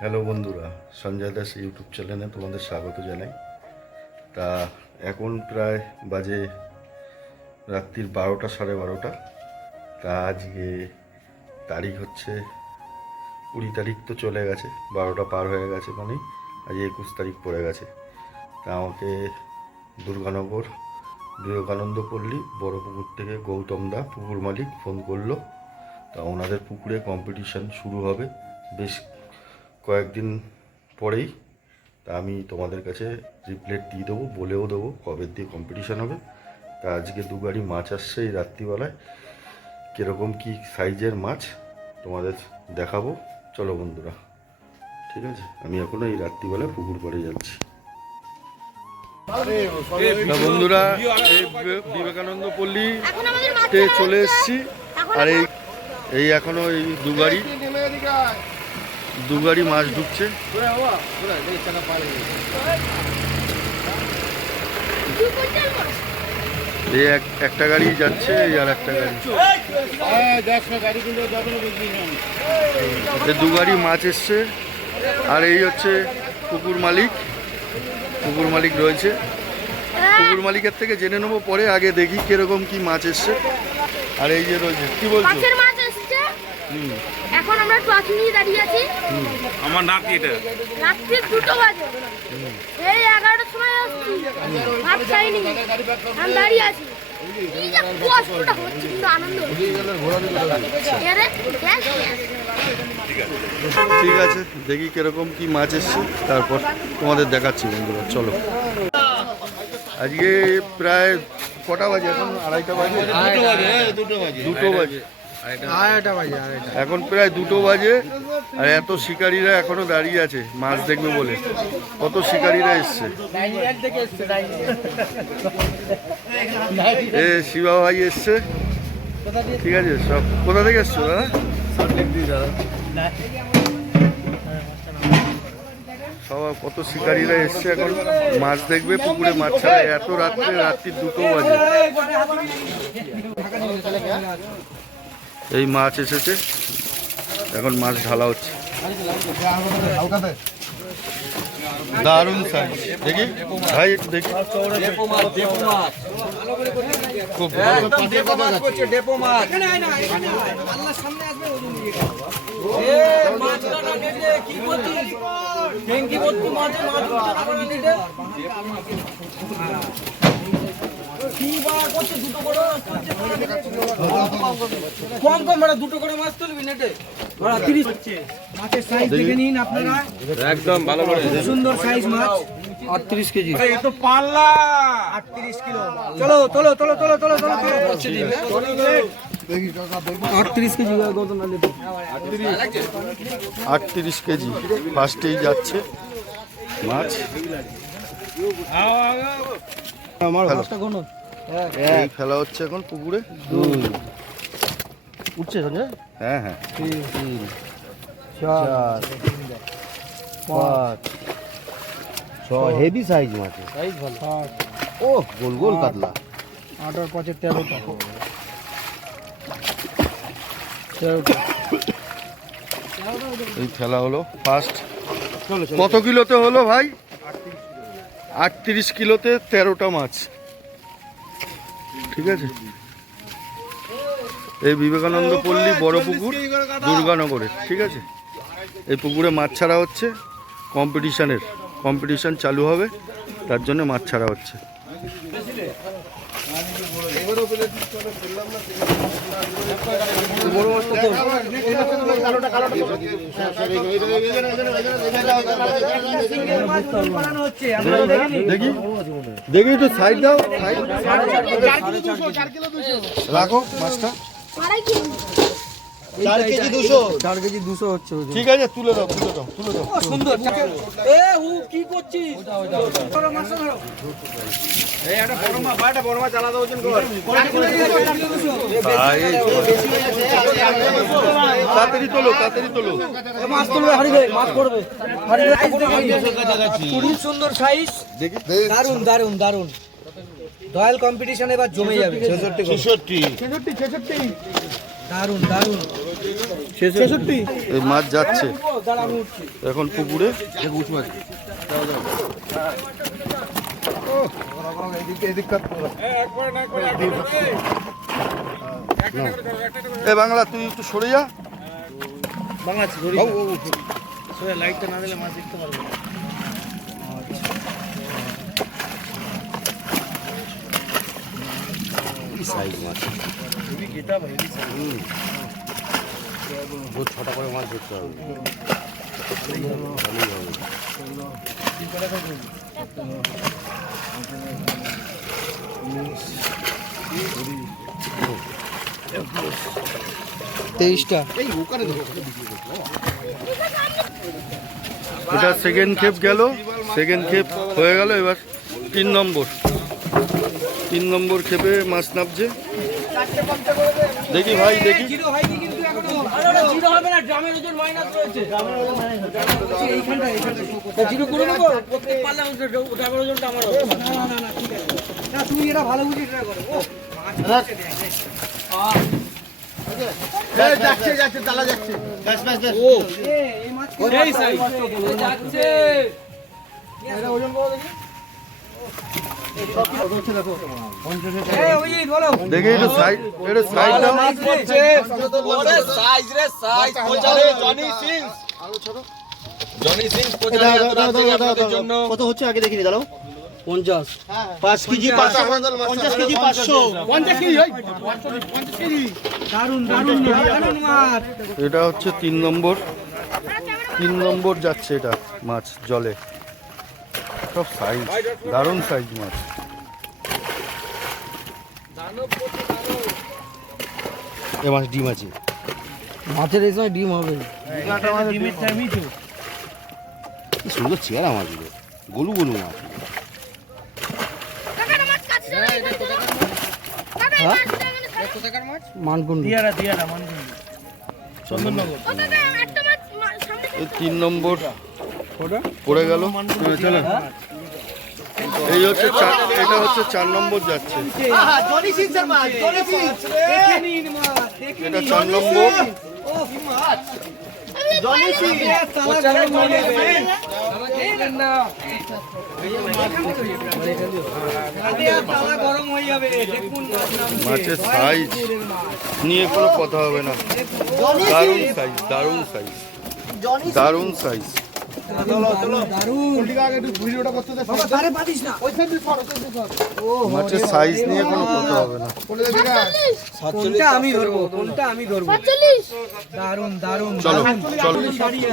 Hello বন্ধুরা, Sanjay Das YouTube চ্যানেলে তোমাদের স্বাগত জানাই। তা এখন প্রায় বাজে রাত্রির 12টা, 12:30। তা আজকে তারিখ হচ্ছে 20 তারিখ, তো চলে গেছে, 12টা পার হয়ে গেছে, মানে আজ 21 তারিখ পড়ে গেছে। তা আমাকে দুর্গানগর বিবেকানন্দ পল্লী বড় পুকুর থেকে গৌতম দা, পুকুর মালিক, ফোন করলো। তা ওনাদের পুকুরে কম্পিটিশান শুরু হবে বেশ কয়েকদিন পরেই। তা আমি তোমাদের কাছে রিপ্লেট দিয়ে দেবো, বলেও দেবো কবে দিয়ে কম্পিটিশান হবে। তা আজকে 2 গাড়ি মাছ আসছে এই রাত্রিবেলায়। কীরকম কী সাইজের মাছ তোমাদের দেখাবো। চলো বন্ধুরা, ঠিক আছে, আমি এখনও এই রাত্রিবেলায় পুকুর পাড়ে যাচ্ছি। বন্ধুরা, এই বিবেকানন্দ পল্লীতে চলে এসেছি। আর এই এখনো এই 2 গাড়ি মাছ ঢুকছে। এই একটা গাড়ি যাচ্ছে, এই আর একটা গাড়ি। এই 2 গাড়ি মাছ এসছে। আর এই হচ্ছে পুকুর মালিক রয়েছে। পুকুর মালিকের থেকে জেনে নেবো পরে, আগে দেখি কিরকম কি মাছ এসছে। আর এই যে রয়েছে, কি বলছো? এখন আমরা ট্রফি নিয়ে দাঁড়িয়ে আছি। আমার নাতি, এটা রাত্রি 2টো বাজে, এই 11টার সময় আসছি, ভাত খাইনি, আমি দাঁড়িয়ে আছি। এই যে কষ্টটা হচ্ছে, কিন্তু আনন্দ হচ্ছে। ঠিক আছে, দেখি কিরকম কি মাছ এসছে, তারপর তোমাদের দেখাচ্ছি বন্ধুরা। চলো। আজকে প্রায় কটা বাজে? এখন 2:30 বাজে। 2টো বাজে। এখন প্রায় 2টো বাজে। আর এত শিকারীরা এখনো দাঁড়িয়ে আছে মাছ দেখবে বলে। কত শিকারীরা এসছে। শিবা ভাই এসছে, ঠিক আছে। সব কোথা থেকে এসছো দাদা? সব কত শিকারীরা এসছে এখন মাছ দেখবে পুকুরে মাছ ছাড়া। এত রাত্রি 2টো বাজে। এই মাছ এসেছে, এখন মাছ ঢালা হচ্ছে। দারুণ সাইজ, দেখি ভাই, একটু দেখি। খুব দুটো করে মাছ তুলবি নেটে। 30 মাছের সাইজ দেখে নিন আপনারা, একদম ভালো করে। সুন্দর সাইজ মাছ, 38 কেজি। এই তো পাল্লা 38 কিলো। চলো তোলো তোলো তোলো তোলো তোলো তোলো। 38 কেজি গৌতম আলী, 38 কেজি ফার্স্টেই যাচ্ছে মাছ। আমার মাছটা কোন এই খেলা হচ্ছে এখন পুকুরে। উঠছে সঞ্জয়। হ্যাঁ হ্যাঁ, 3 4 5 6 হেভি সাইজ মাছ, সাইজ ভালো। ও গোল গোল কাতলা। 8 আর 5 এর 13টা। এই খেলা হলো ফার্স্ট। কত কিলোতে হলো ভাই? 38 কিলোতে 13টা মাছ, ঠিক আছে। এই বিবেকানন্দ পল্লী বড় পুকুর, দুর্গানগরের, ঠিক আছে। এই পুকুরে মাছ ছাড়া হচ্ছে, কম্পিটিশান চালু হবে, তার জন্য মাছ ছাড়া হচ্ছে। দেখি দেখি একটু সাইড দাও, রাখো মাছটা। 4 কেজি 200 হচ্ছে। ঠিক আছে, তুলে দাও। সুন্দর। এ ও কি করছিস? এই একটা বড় মাছ আলাদা ওজন কর। তাড়াতাড়ি তোলো। মাছ তুলবে, হারিবে, মাছ পড়বে। হারিবে, খুবই সুন্দর সাইজ। দেখি, দারুন। রয়্যাল কম্পিটিশন এবার জমে যাবে। 66 দারুন। ছেষট্টি। এই মাছ যাচ্ছে দাঁড়া আমি উঠছি। এখন পুকুরে। এ বাংলা তুই একটু সরে যা। বাংলা ধরি লাইটটা না দিলে মাছ দেখতে পারবো না। সাইজ মাছ রোজ 6টা করে মাছ ধরতে হবে। ভালোই হবে। 23টা। এটা সেকেন্ড খেপ গেল, সেকেন্ড খেপ হয়ে গেল। এবার 3 নম্বর খেপে মাছ নামছে। দেখি ভাই দেখি। জিরো হয়নি কিন্তু এখনো। জিরো হবে না, ড্রামের ওজন মাইনাস রয়েছে। এইখানটা জিরো করে নেবো। প্রত্যেক পাল্লা ড্রামের ওজনটা আমার হবে। না ঠিক আছে। না তুমি এটা ভালো বুঝে ট্রাই করো। ও মাছ যাচ্ছে তালা যাচ্ছে। ও এই মাছ এই সাইজ যাচ্ছে। এটা ওজন কত দেখি? দেখি একটু সাইড, এটা সাইড দাও। কত হচ্ছে আগে দেখিনি দাঁড়াও। 50 5 কেজি 50 কেজি 500 50 কেজি হয়। 50 কেজি দারুন মাছ। এটা হচ্ছে 3 নম্বর যাচ্ছে এটা মাছ জলে। সব সাইজ, দারুণ সাইজ মাছ। এ মাছ ডিম আছে। মাছের এই সময় ডিম হবে। ডিমের টাইমই তো। কি সুন্দর চেহারা মাছগুলো, গোলু গোলু মাছ। কাকার মাছ কাছে চলে গেছে। কাকা এই মাছটা এখানে ছাড়ো। কোথাকার মাছ? মানকুন্ড। দিয়ারা মানকুন্ড। চন্দননগর। ও কাকা একটা মাছ সামনে এই 3 নম্বর পড়ে গেল। চলো এই হচ্ছে এটা হচ্ছে 4 নম্বর যাচ্ছে। জনি সিংসের মাছ, জনি সিংস। দেখে নিন মাছ, দেখে এটা নিন। 4 নম্বর। ও মাছ। Johnny sings. তালা গরম হয়ে যাবে। না। তালা গরম হয়ে যাবে। দেখুন মাছ নামছে। মাছের সাইজ নিয়ে কোনো কথা হবে না। দারুণ সাইজ, দারুণ সাইজ, দারুণ সাইজ। মাছের সাইজ নিয়ে কোনো কথা হবে না। কোনটা আমি ধরবো, কোনটা আমি ধরবো। 45 দারুন দারুন। চলো চলো,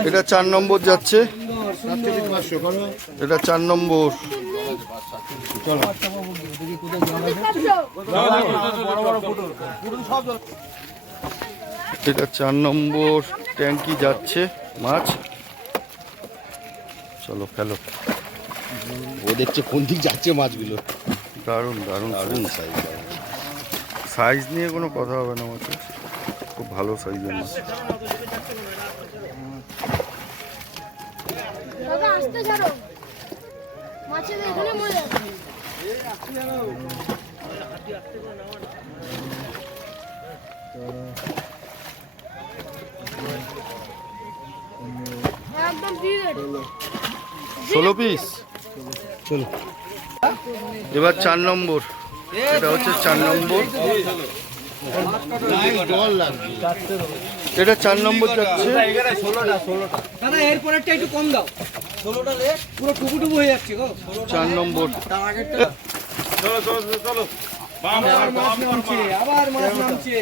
এটা 4 নম্বর যাচ্ছে। এটা 4 নম্বর। এটা 4 নম্বর ট্যাঙ্কি যাচ্ছে মাছ। চলো ফেলো। ও দেখছে কোন দিক যাচ্ছে মাছগুলো। দারুণ দারুণ দারুণ সাইজ। সাইজ নিয়ে কোনো কথা হবে না। মাছের খুব ভালো সাইজের মাছ। দাদা আসতে ছাড়ো। মাছের এখানে মরে যাবে। একদম দিয়ে দে। 16 পিস। চলো এবার 4 নম্বর। এটা হচ্ছে 4 নম্বর। এটা 4 নম্বর যাচ্ছে। দাদা এরপরেরটা একটু কম দাও। 16টা রে পুরো টুকুটুকু হয়ে যাচ্ছে গো। 4 নম্বর। তার আগেরটা আবার মাছ নামছে, আবার মাছ নামছে।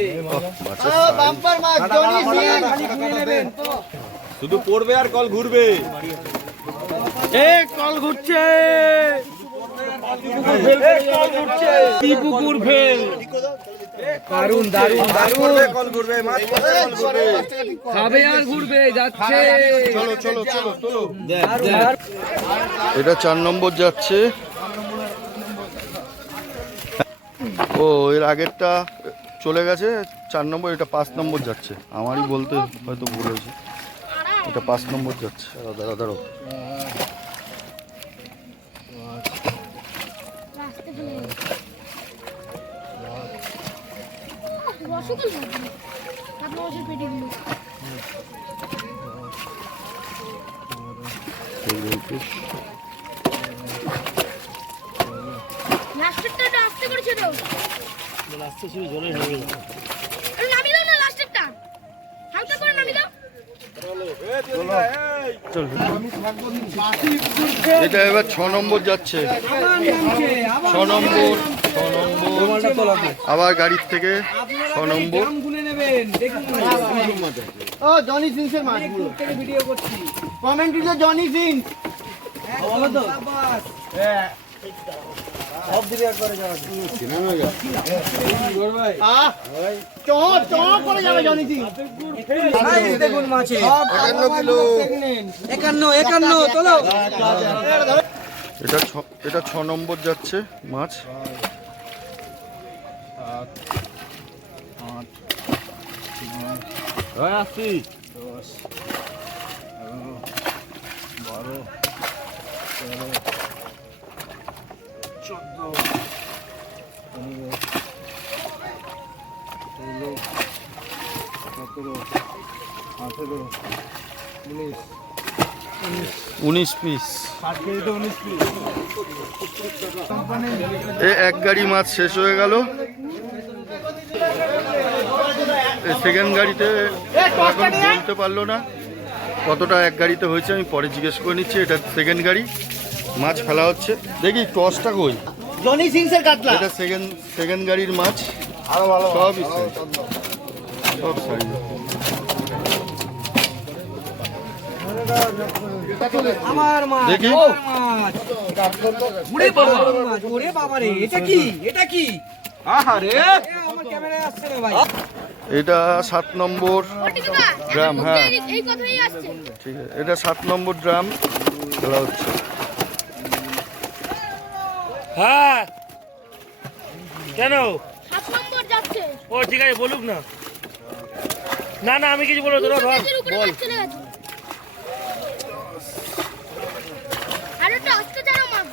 বাম্পার মাছ জনি সিং খালি ঘুরে নেবেন। শুধু পড়বে আর কল ঘুরবে। কল ঘুরছে। পুকুর ফেল। দারুন দারুন দারুন। কল ঘুরবে, মাছ পড়বে, কল ঘুরবে। খাবে আর ঘুরবে যাচ্ছে। চলো চলো চলো চলো। দারুন। এটা 4 নম্বর যাচ্ছে। ও এর আগেরটা চলে গেছে 4 নম্বর। এটা 5 নম্বর যাচ্ছে। আমারই বলতে হয়তো ভুল হয়েছে। এটা 5 নম্বর যাচ্ছে। দাঁড়াও দাঁড়াও। রাস্তা চলে গেছে। রসগোল্লা আপনার পেটে দিল। লাস্টেরটা একটু আস্তে করে ছোট আস্তে শুরু জলে হয়ে গেল। একটু নামিয়ে দাও না লাস্টেরটা হালকা করে নামিয়ে দাও এটা এবার 6 নম্বর যাচ্ছে, 6 নম্বর, 6 নম্বর আবার গাড়ির থেকে 6 নম্বর। গুনে নেবেন দেখুন ও জনি সিংসের মাছ ভিডিও করছি কমেন্ট দিতে জনি সিং বলো তো বাস সব দিকে একবারে যাওয়া করে যাবে জনি সিং। দেখুন মাছে 51 কিলো। 51 চলো এটা 6 নম্বর যাচ্ছে মাছ। আসছি। 19 পিস। এক গাড়ি মাছ শেষ হয়ে গেল। সেকেন্ড গাড়িতে এখন বলতে পারলো না কতটা এক গাড়িতে হয়েছে, আমি পরে জিজ্ঞেস করে নিচ্ছি। এটা সেকেন্ড গাড়ি মাছ ফেলা হচ্ছে। দেখি টসটা কই। জনি সিংসের কাতলা এটা সেকেন্ড গাড়ির মাছ। সবই size, সব সাইজ। আমার মাছ দেখি। আমার মাছ ওরে বাবা মাছ ওরে বাবা রে এটা কি আহারে আমার ক্যামেরায় আসছে না ভাই এটা 7 নম্বর ওটিকা ড্রাম। হ্যাঁ এই কথাই আসছে ঠিক আছে, এটা 7 নম্বর ড্রাম খেলা হচ্ছে। হ্যাঁ কেন 7 নম্বর যাচ্ছে ও ঠিক আছে বলুক না। না না আমি কিছু বলবো তোরা ধর এর উপরে বল। মাছ চলে গেছে আর একটা আস্তে জানো মাছ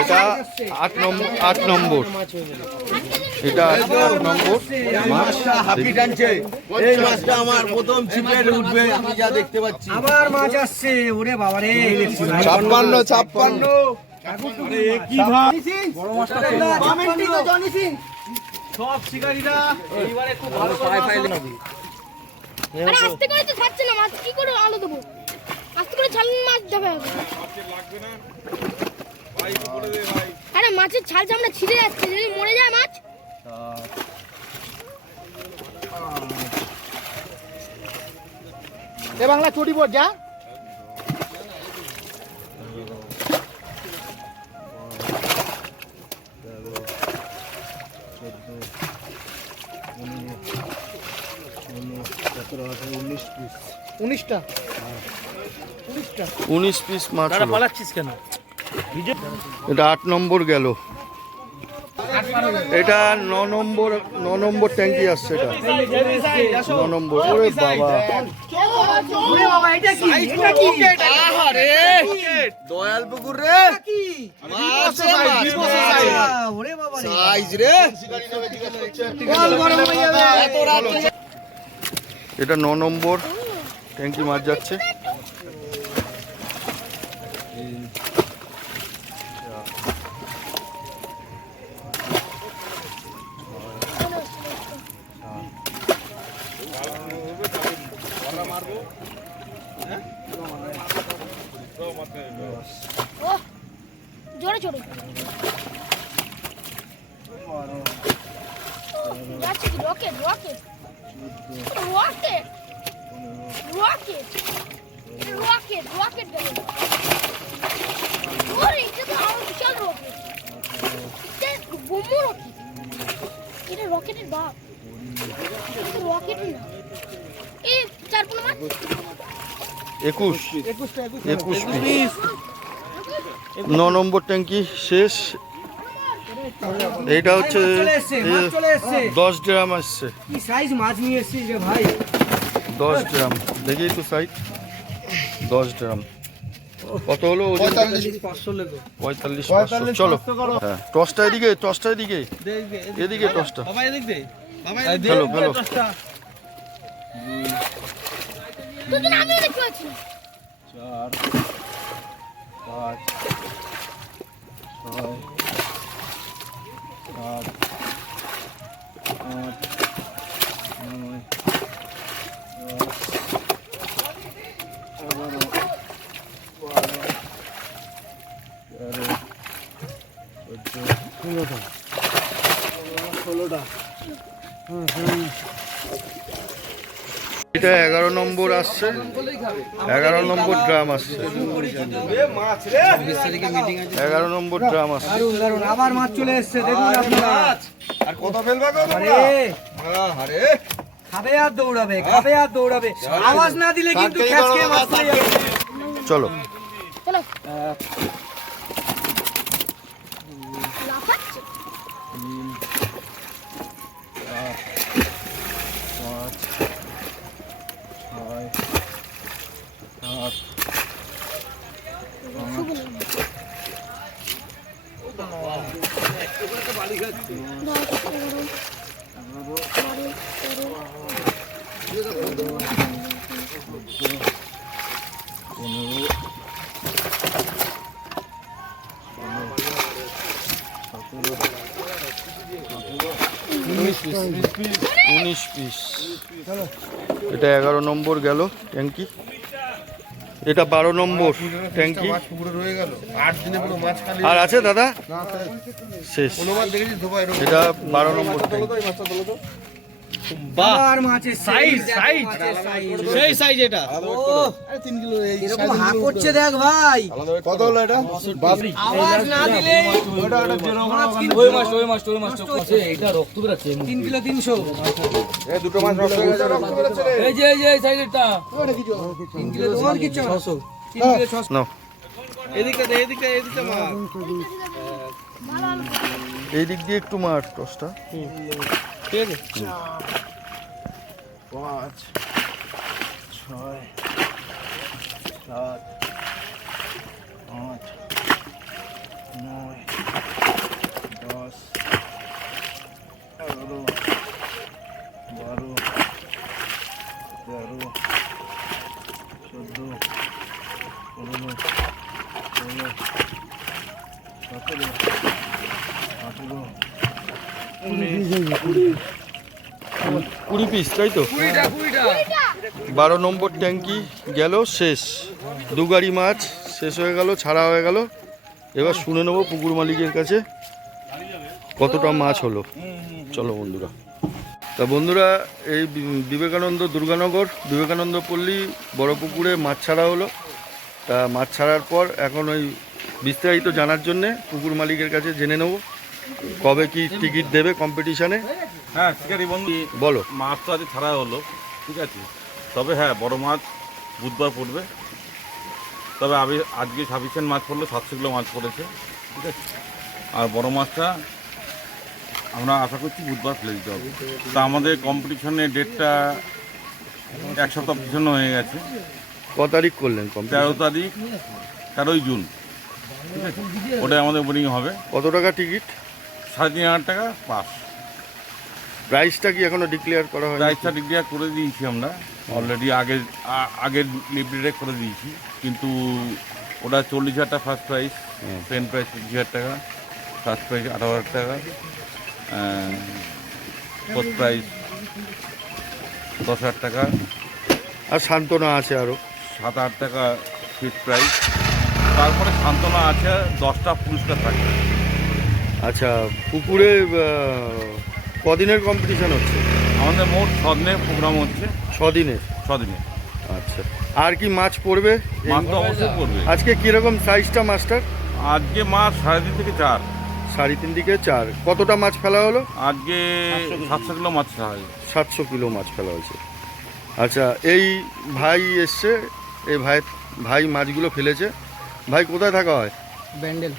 এটা 8 নম্বর, 8 নম্বর। এটা 8 নম্বর মাছ। হাপি টানছে। এই মাছটা আমার প্রথম ছিপে উঠবে আমি যা দেখতে পাচ্ছি। আবার মাছ আসছে ওরে বাবা রে 56 কি ভাই কমেন্ট দিতে জনি সিং। সব শিকারীরা এইবারে খুব ভালো করে আরে আস্তে করে তো ছাড়ছে না মাছ কি করে আলো দেবো আস্তে করে ছাড়লে মাছ যাবে আরে মাছের ছাল চামড়া ছিঁড়ে যাচ্ছে যদি মরে যায় মাছ এ বাংলা চটি পড় যা। উনিশটা 19 পিস মাছ তারা হলো। পালাচ্ছিস কেন? এটা 8 নম্বর গেল। এটা 9 নম্বর ট্যাঙ্কি আসছে। এটা 9 নম্বর। ওরে বাবা ওরে বাবা এটা কি আহারে দয়াল পুকুর রে মাছ ওরে বাবা রে সাইজ রে জল গরম হয়ে যাবে এত রাত এটা 9 নম্বর ট্যাঙ্কি মাছ যাচ্ছে। জোরে জোরে যাচ্ছে কি rocket rocket rocket rocket rocket rocket গেল ওরে এটা তো আরো বিশাল রকেট এটা বোমো রকেট এটা রকেটের বাপ এটা রকেটই না এই 4 মাছ 21 পিস। 9 নম্বর ট্যাঙ্কি শেষ। এইটা হচ্ছে মাছ চলে এসছে 10 গ্রাম আসছে, কি সাইজ মাছ নিয়ে এসছিস রে ভাই 10 গ্রাম দেখি একটু সাইজ, 10 গ্রাম কত হলো ওজন? 45-500। চলো হ্যাঁ, টসটা এদিকে, টসটা এদিকে, এদিকে টসটা, ফেলো ফেলো। দুদিন আমিও দেখতে পাচ্ছি না। 4 5 6 7 8 9 এটা 11 নম্বর আসছে, 11 নম্বর ড্রাম আসছে, 11 নম্বর ড্রাম আসছে। দারুন দারুন আবার মাছ চলে এসছে দেখুন আপনারা আর কত ফেলবা গো আরে আরে খাবে আর দৌড়াবে খাবে আর দৌড়াবে আওয়াজ না দিলে কিন্তু ক্যাচ খেয়ে মাছ চলে যাবে চলো চলো লাফাচ্ছে। 19 পিস। এটা 11 নম্বর গেল ট্যাঙ্কি, এটা 12 নম্বর ট্যাঙ্কি। পুরো রয়ে গেল 8 দিনে পুরো মাছ খালি আর আছে দাদা? শেষ। অনুমান দেখেছিস ধোপা এরকম এটা 12 নম্বর ট্যাঙ্কি। আর মাছের সাইজ সেই সাইজ এটা। এরকম হা করছে দেখ ভাই কত হলো এটা আওয়াজ না দিলে ওই মাছটা আছে, এটা রক্ত বেরাচ্ছে। 3 কিলো 300 এই দুটো মাছ নষ্ট হয়ে গেছে রক্ত বেরোচ্ছে রে এই যে এই সাইজেরটা 3 কিলো তোমার কি 600 3 কিলো 600 নাও এদিকে মাছ এই দিক দিয়ে একটু মার টসটা। ঠিক আছে 5 6 7 8 9 10 11 12 13 14 15 16 17 18 20 পিস তাই তো? 12 নম্বর ট্যাঙ্কি গেল শেষ, দু গাড়ি মাছ শেষ হয়ে গেল, ছাড়া হয়ে গেল। এবার শুনে নেবো পুকুর মালিকের কাছে কতটা মাছ হলো। চলো বন্ধুরা। তা বন্ধুরা, এই বিবেকানন্দ দুর্গানগর বিবেকানন্দ পল্লী বড় পুকুরে মাছ ছাড়া হলো। তা মাছ ছাড়ার পর এখন ওই বিস্তারিত জানার জন্যে পুকুর মালিকের কাছে জেনে নেব কবে কি টিকিট দেবে কম্পিটিশানে। হ্যাঁ ঠিক আছে বন্ধু, বলো। মাছ তো আজ ছাড়া হলো, ঠিক আছে। তবে হ্যাঁ, বড় মাছ বুধবার পড়বে। তবে আজকে সাফিসিয়েন্ট মাছ পড়লো, 700 কিলো মাছ পড়েছে, ঠিক আছে। আর বড় মাছটা আমরা আশা করছি বুধবার ফেলে দিতে হবে। তা আমাদের কম্পিটিশনের ডেটটা 1 সপ্তাহ পিছনে হয়ে গেছে। ক তারিখ করলেন কম্পিটিশন? 13 তারিখ, 13ই জুন, ঠিক আছে। ওটাই আমাদের বোর্ডিং হবে। কত টাকা টিকিট? 3500 টাকা পাস। প্রাইসটা কি এখনো ডিক্লেয়ার করা হয়? প্রাইসটা ডিক্লেয়ার করে দিয়েছি আমরা অলরেডি, আগের লিপিডে করে দিয়েছি। কিন্তু ওটা 40,000 টাকা ফার্স্ট প্রাইস, সেকেন্ড প্রাইস 25,000 টাকা, ফার্স্ট প্রাইস 18,000 টাকা, ফোর্থ প্রাইস 10,000 টাকা, আর সান্ত্বনা আছে আরও 7-8 টাকা ফিফথ প্রাইস। তারপরে সান্ত্বনা আছে, 10টা পুরস্কার থাকে। আচ্ছা, পুকুরে কদিনের কম্পিটিশন হচ্ছে? আমাদের মোট 6 দিনের প্রোগ্রাম হচ্ছে। 6 দিনের? 6 দিনে। আচ্ছা, আর কি মাছ পড়বে? মাছ তো অবশ্যই পড়বে। আজকে কীরকম সাইজটা মাছটার? আজকে মাছ 3.5 থেকে 4। 3.5 থেকে 4। কতটা মাছ ফেলা হলো? আজকে 700 কিলো মাছ ছাড়া হয়েছে। 700 কিলো মাছ ফেলা হয়েছে। আচ্ছা, এই ভাই এসছে, এই ভাই মাছগুলো ফেলেছে। ভাই কোথায় থাকা হয়? ব্যান্ডেল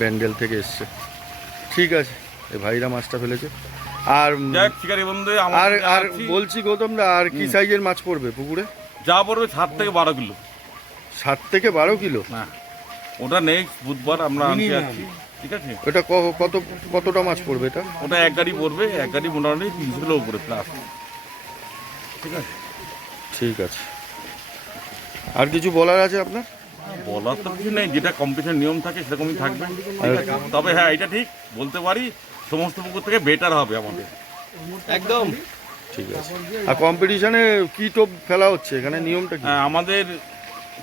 ব্যান্ডেল থেকে এসছে। ঠিক আছে, এই ভাইরা মাছটা ফেলেছে। আর যাই হোক, শিকারি বন্ধু আর আর বলছি গৌতম দা, আর কি সাইজের মাছ পড়বে পুকুরে? যা পড়বে 7 থেকে 12 কিলো। 7 থেকে 12 কিলো? না, ওটা নেক্সট বুধবার আমরা আনতে যাচ্ছি, ঠিক আছে? ওটা কতটা মাছ পড়বে এটা? ওটা এক গাড়ি পড়বে, এক গাড়ি মোটামুটি 30 কিলো উপরে প্লাস, ঠিক আছে? ঠিক আছে। আর কিছু বলার আছে আপনার? বলার তো কিছু নেই, যেটা কম্পিটিশন নিয়ম থাকে সেরকমই থাকবে, ঠিক আছে? তবে হ্যাঁ, এটা ঠিক বলতে পারি সমস্ত পুকুর থেকে বেটার হবে আমাদের। একদম ঠিক আছে। আর কম্পিটিশনে কি টোপ ফেলা হচ্ছে এখানে, নিয়মটা কি? হ্যাঁ, আমাদের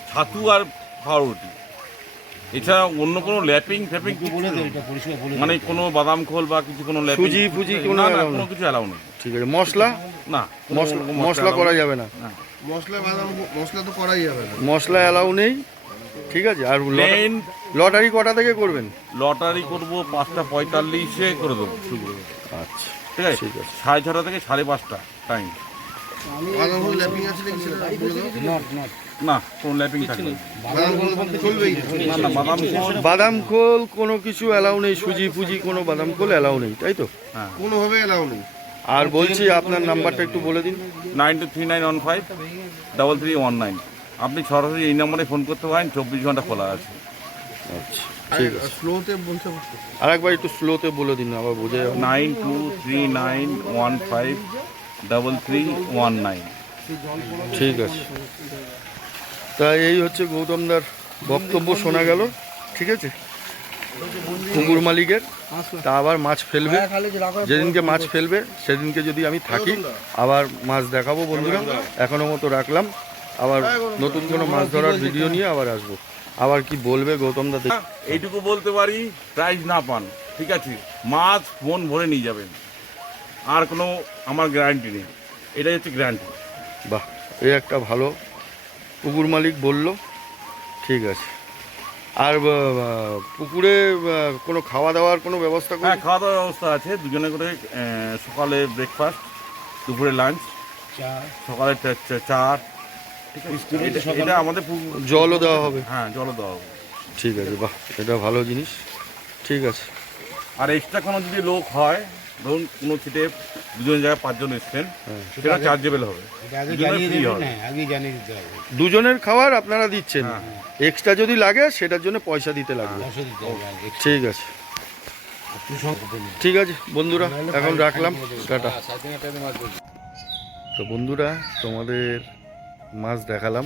ছাতু আর পাউরুটি, এছাড়া অন্য কোনো ল্যাপিং ফ্যাপিং মানে কোনো বাদাম খোল বা কিছু কোনো ল্যাপিং সুজি ফুজি কোনো না, allow কোনো নেই? কিছু অ্যালাউ নেই। ঠিক আছে। মশলা? না, মশলা করা যাবে না? মশলা তো করাই যাবে না। মশলা অ্যালাউ নেই, ঠিক আছে। আর প্লেন লটারি কটা থেকে করবেন? লটারি করবো 5:45 করে দেবো শুরু করে দেবো। আচ্ছা, ঠিক আছে, ঠিক আছে। 6:30 থেকে 5:30 টাইম। বাদাম ফুল ল্যাপিং আছে নাকি সেটা বলে দাও। না, কোনো ল্যাপিং থাকবে না। বাদাম ফুল চলবেই। না না, বাদাম খোল, বাদাম খোল কোনো কিছু অ্যালাউ নেই, সুজি ফুজি কোনো বাদাম খোল অ্যালাউ নেই, তাই তো? হ্যাঁ। কোনোভাবে এলাও নেই। আর বলছি আপনার নাম্বারটা একটু বলে দিন। 9239153319। আপনি সরাসরি এই নম্বরে ফোন করতে পারেন, 24 ঘন্টা খোলা আছে। আচ্ছা, ঠিক আছে। স্লোতে বলতে আর একবার একটু স্লোতে বলে দিন, আবার বোঝা যাবে। 9239153319। ঠিক আছে। তা এই হচ্ছে গৌতমদার বক্তব্য শোনা গেল, ঠিক আছে, পুকুর মালিকের। তা আবার মাছ ফেলবে, যেদিনকে মাছ ফেলবে সেদিনকে যদি আমি থাকি আবার মাছ দেখাবো বন্ধুরা। এখনো মতো রাখলাম, আবার নতুন কোনো মাছ ধরার ভিডিও নিয়ে আবার আসবো। আবার কি বলবে গৌতমদা? এইটুকু বলতে পারি, প্রাইজ না পান, ঠিক আছে, মাছ মন ভরে নিয়ে যাবেন, আর কোনো আমার গ্যারান্টি নেই, এটাই হচ্ছে গ্যারান্টি। বাহ, এই একটা ভালো পুকুর মালিক বলল, ঠিক আছে। আর পুকুরে কোনো খাওয়া দাওয়ার কোনো ব্যবস্থা করে? হ্যাঁ, খাওয়া দাওয়ার ব্যবস্থা আছে, দুজনে করে সকালে ব্রেকফাস্ট, দুপুরে লাঞ্চ, সকালে চা, ঠিক আছে? এটা আমাদের জলও দেওয়া হবে? হ্যাঁ, জলও দেওয়া হবে। ঠিক আছে, বাহ, এটা ভালো জিনিস, ঠিক আছে। আর এক্সট্রা কোনো যদি লোক হয়, ধরুন কোনো ছিটে দুজন জায়গায় 5 জন এসছেন, সেটা চার্জেবল হবে, দুজনের free হবে। দুজনের খাবার আপনারা দিচ্ছেন, হ্যাঁ। এক্সট্রা যদি লাগে সেটার জন্য পয়সা দিতে লাগবে। ঠিক আছে, ঠিক আছে বন্ধুরা, এখন রাখলাম, টাটা। তো বন্ধুরা, তোমাদের মাছ দেখালাম,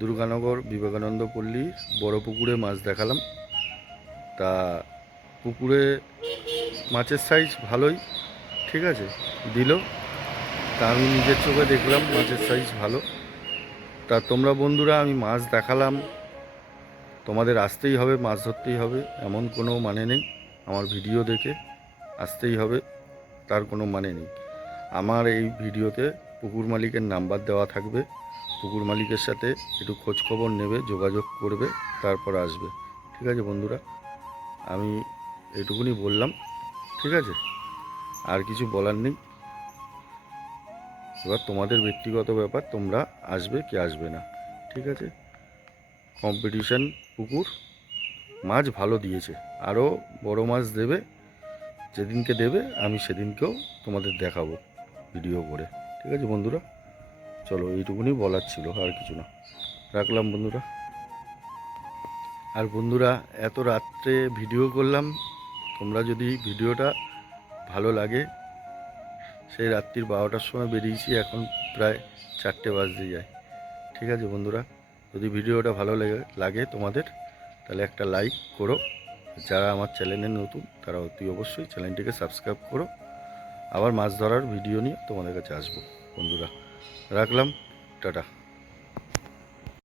দুর্গানগর বিবেকানন্দ পল্লী বড় পুকুরে মাছ দেখালাম। তা পুকুরে মাছের সাইজ ভালোই, ঠিক আছে, দিল। তা আমি নিজের চোখে দেখলাম মাছের সাইজ ভালো। তা তোমরা বন্ধুরা, আমি মাছ দেখালাম, তোমাদের আসতেই হবে, মাছ ধরতেই হবে এমন কোনো মানে নেই। আমার ভিডিও দেখে আসতেই হবে তার কোনো মানে নেই। আমার এই ভিডিওতে পুকুর মালিকের নাম্বার দেওয়া থাকবে, পুকুর মালিকের সাথে একটু খোঁজখবর নেবে, যোগাযোগ করবে, তারপর আসবে, ঠিক আছে বন্ধুরা? আমি এইটুকুনি বললাম, ঠিক আছে, আর কিছু বলার নেই। এবার তোমাদের ব্যক্তিগত ব্যাপার, তোমরা আসবে কি আসবে না, ঠিক আছে? কম্পিটিশন পুকুর, মাছ ভালো দিয়েছে, আরও বড় মাছ দেবে, যেদিনকে দেবে আমি সেদিনকেও তোমাদের দেখাবো ভিডিও করে, ঠিক আছে বন্ধুরা? চলো, এইটুকুনি বলার ছিল, আর কিছু না, রাখলাম বন্ধুরা। আর বন্ধুরা, এত রাত্রে ভিডিও করলাম, তোমরা যদি ভিডিওটা ভালো লাগে, সেই রাত্রির 12টার সময় বেরিয়েছি, এখন প্রায় 4টে বাজতে যায়, ঠিক আছে বন্ধুরা? যদি ভিডিওটা ভালো লাগে তোমাদের, তাহলে একটা লাইক করো। যারা আমার চ্যানেলে নতুন তারা অতি অবশ্যই চ্যানেলটিকে সাবস্ক্রাইব করো। আবার মাছ ধরার ভিডিও নিয়ে তোমাদের কাছে আসবো বন্ধুরা। রাখলাম, টাটা।